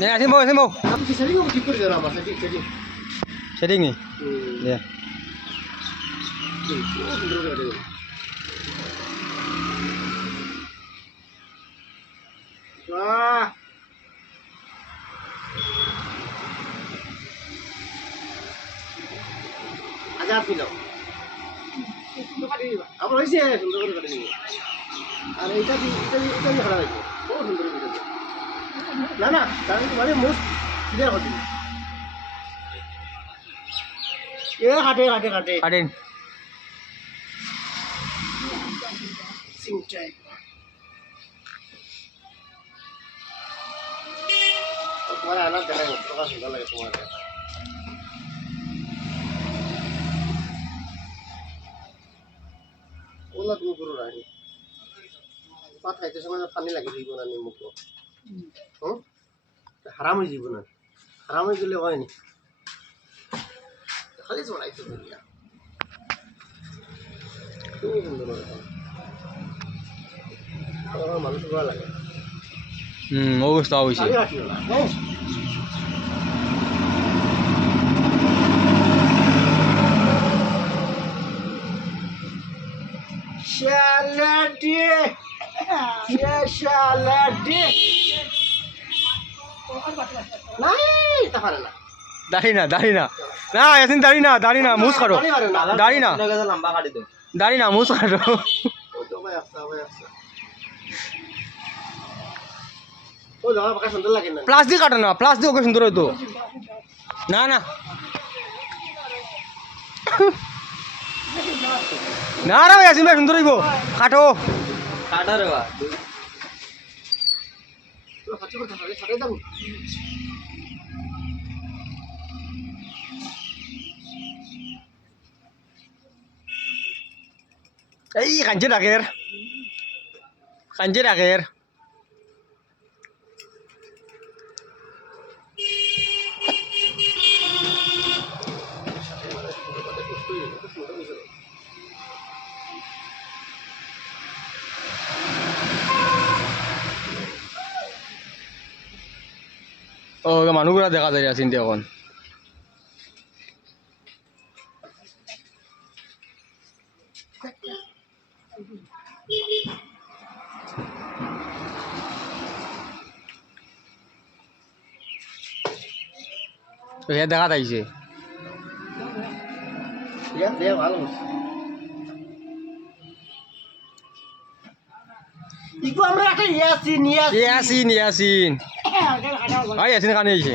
নে আসিম বউ আপনি কি সেটিং ঠিক করে দেন আমার সেটিং সেটিং নি দে বাহ আচ্ছা আপনি নাও আমার হয়েছে সুন্দর করে কাটে নিব আর এইটা হারা হয়েছে খুব সুন্দর করে কাটে না না তাহলে মানে মোস্ট ক্লিয়ার হতে এ কাটে কাটেন সিংটাই তোমার আনা দেখা কত সুন্দর লাগে তোমার ওলা তুমি করো রাখি ভাত খাইতে সময় পানি লাগে দিব না নিমুখ হুম হারাম হয়ে যাব না হারাম হয়ে গেলে হয়নি খালি চড়াইতে পারি না খুব সুন্দর আমার মানুষ ভালো লাগে অবস্থা হয়েছে খালি রাখিও না হ্যাঁ শালাটি শালাটি নাই তা পারে না দাড়ি না এসিন দাড়ি না মুছ কাটো দাড়ি না লম্বা কাটি দাও দাড়ি না মুছ কাটো ও জামা পাকা সুন্দর লাগে না প্লাস দিয়ে কাটো না প্লাস দিয়ে ওকে সুন্দর হইতো না না রে এসিন ভাই সুন্দর হইব কাটো কাটা রে বা তো হাতে করে সাথে দাও এই কাঞ্চে ডাকের ও মানুহগুলা দেখা যায় চিন্তা এখন হে দেখা যাইছে ভালো ইকো আমরা একটা ইয়াসিন ইয়াসিন ভাই ইয়াসিন কানে আইছে